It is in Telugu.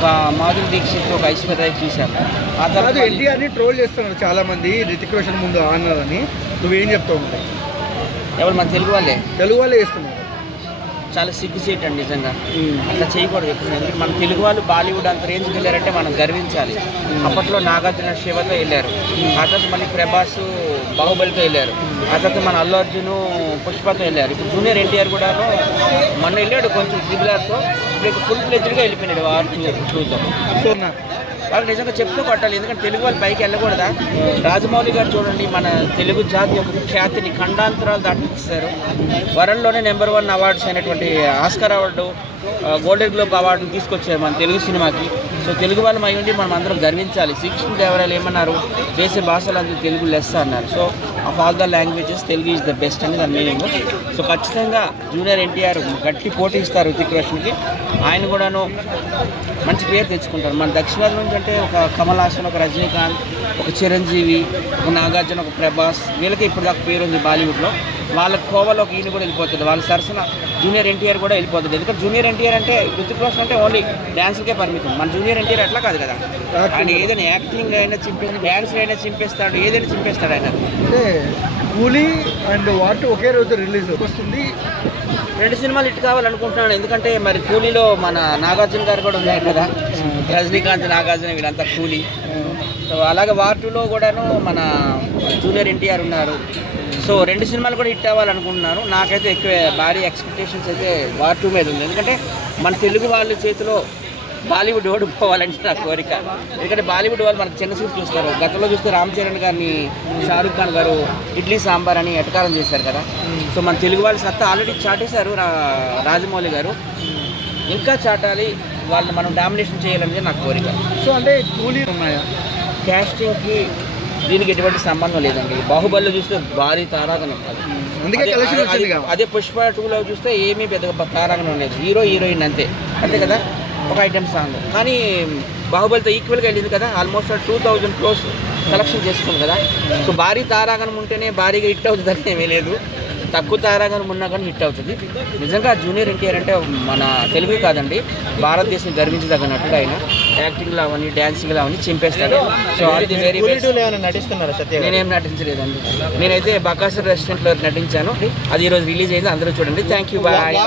ఒక మాధురి దీక్షిత్, ఒక ఐశ్వర్య చూశాను. ఆ తర్వాత ఎన్టీఆర్ని ట్రోల్ చేస్తున్నారు చాలా మంది, రితిక్ రోషన్ ముందు అన్నారని. నువ్వేం చెప్తావు? ఎవరు మన తెలుగు వాళ్ళే చేస్తున్నారు. చాలా సిగ్గుచేటు అండి నిజంగా. అట్లా చేయకూడదు. ఎందుకంటే మన తెలుగు వాళ్ళు బాలీవుడ్ అంత రేంజ్కి వెళ్ళారంటే మనం గర్వించాలి. అప్పట్లో నాగార్జున శివతో వెళ్ళారు, ఆ తర్వాత మళ్ళీ ప్రభాస్ బాహుబలితో వెళ్ళారు, ఆ తర్వాత మన అల్లు అర్జున్ పుష్పతో వెళ్ళారు. ఇప్పుడు జూనియర్ ఎన్టీఆర్ కూడా మొన్న వెళ్ళాడు కొంచెం ట్రిబులర్తో, ఇప్పుడు ఫుల్ ఫ్లెడ్జ్డ్గా వెళ్ళిపోయినాడు R2తో. సో వాళ్ళు నిజంగా చెప్తూ పట్టాలి. ఎందుకంటే తెలుగు వాళ్ళు పైకి వెళ్ళకూడదా? రాజమౌళి గారు చూడండి, మన తెలుగు జాతి యొక్క ఖ్యాతిని ఖండాంతరాలు దాటిస్తారు. వరల్డ్లోనే నెంబర్ 1 అవార్డ్స్ అయినటువంటి ఆస్కార్ అవార్డు, గోల్డెన్ గ్లోబ్ అవార్డుని తీసుకొచ్చారు మన తెలుగు సినిమాకి. సో తెలుగు వాళ్ళం అయి ఉండి మనం అందరం గర్వించాలి. శ్రీకృష్ణదేవరాయలు ఏమన్నారు, దేశ భాషలు అందరూ తెలుగు లెస్స అన్నారు. So of all the languages Telugu is the best అని దాని మీనింగ్. సో ఖచ్చితంగా జూనియర్ ఎన్టీఆర్ గట్టి పోటీ ఇస్తారు రితిక్ రోషన్కి. ఆయన కూడాను మంచి పేరు తెచ్చుకుంటారు. మన దక్షిణాది నుంచి అంటే ఒక కమల్ హాసన్, ఒక రజనీకాంత్, ఒక చిరంజీవి, ఒక నాగార్జున, ఒక ప్రభాస్, వీళ్ళకి ఇప్పుడు దాకా పేరు ఉంది బాలీవుడ్లో. వాళ్ళ కోవలో ఒక ఈయన కూడా వెళ్ళిపోతుంది, వాళ్ళ సరసన జూనియర్ ఎన్టీఆర్ కూడా వెళ్ళిపోతుంది. ఎందుకంటే జూనియర్ ఎన్టీఆర్ అంటే రితిక్ రోషన్ అంటే ఓన్లీ డ్యాన్స్కే పరిమితం. మన జూనియర్ ఎన్టీఆర్ అట్లా కాదు కదా, ఆయన ఏదైనా యాక్టింగ్ అయినా చింపేస్తాడు, డ్యాన్స్ అయినా చింపేస్తాడు, ఏదైనా చింపేస్తాడు ఆయన. అంటే కూలీ అండ్ వాట్ ఒకే రోజు రిలీజ్ వస్తుంది. 2 సినిమాలు హిట్ కావాలనుకుంటున్నాను. ఎందుకంటే మరి కూలీలో మన నాగార్జున గారు కూడా ఉన్నారు కదా, రజనీకాంత్, నాగార్జున వీళ్ళంతా కూలీ. సో అలాగే వార్ 2లో కూడాను మన జూనియర్ ఎన్టీఆర్ ఉన్నారు. సో 2 సినిమాలు కూడా హిట్ అవ్వాలనుకుంటున్నాను. నాకైతే ఎక్కువ భారీ ఎక్స్పెక్టేషన్స్ అయితే వార్ 2 మీద ఉంది. ఎందుకంటే మన తెలుగు వాళ్ళ చేతిలో బాలీవుడ్ ఓడిపోవాలంటే నా కోరిక. ఎందుకంటే బాలీవుడ్ వాళ్ళు మనకు చిన్న చూపు చూస్తారు. గతంలో చూస్తే రామ్ చరణ్ గారిని షారూఖ్ ఖాన్ గారు ఇడ్లీ సాంబార్ అని ఎటకారం చేశారు కదా. సో మన తెలుగు వాళ్ళ సత్తా ఆల్రెడీ చాటేశారు రాజమౌళి గారు, ఇంకా చాటాలి, వాళ్ళని మనం డామినేషన్ చేయాలనేది నా కోరిక. సో అంటే కూలీ ఉన్నాయా? క్యాస్టింగ్కి దీనికి ఎటువంటి సంబంధం లేదండి. బాహుబలిలో చూస్తే భారీ తారాగణం, అదే పుష్ప 2లో చూస్తే ఏమీ పెద్ద తారాగణం లేదు, హీరో హీరోయిన్ అంతే కదా, ఒక ఐటెం సాంగ్. కానీ బాహుబలితో ఈక్వల్గా వెళ్ళింది కదా, ఆల్మోస్ట్ 2000 crores కలెక్షన్ చేసుకుంది కదా. సో భారీ తారాగణం ఉంటేనే భారీగా హిట్ అవుతుంది అని ఏమీ లేదు, తక్కువ తారాగణం ఉన్నా కానీ హిట్ అవుతుంది. నిజంగా జూనియర్ ఎన్టీఆర్ అంటే మన తెలుగు కాదండి, భారతదేశం గర్వించదగ్గ నటుడు. ఆయన యాక్టింగ్లో అవన్నీ, డ్యాన్సింగ్లో అవన్నీ చింపేస్తాడు. సో అది వెరీ నటిస్తున్నారు. నేనేం నటించలేదండి, నేనైతే బకాసుర్ రెస్టారెంట్లో నటించాను. అది ఈరోజు రిలీజ్ అయింది, అందరూ చూడండి. Thank you, bye.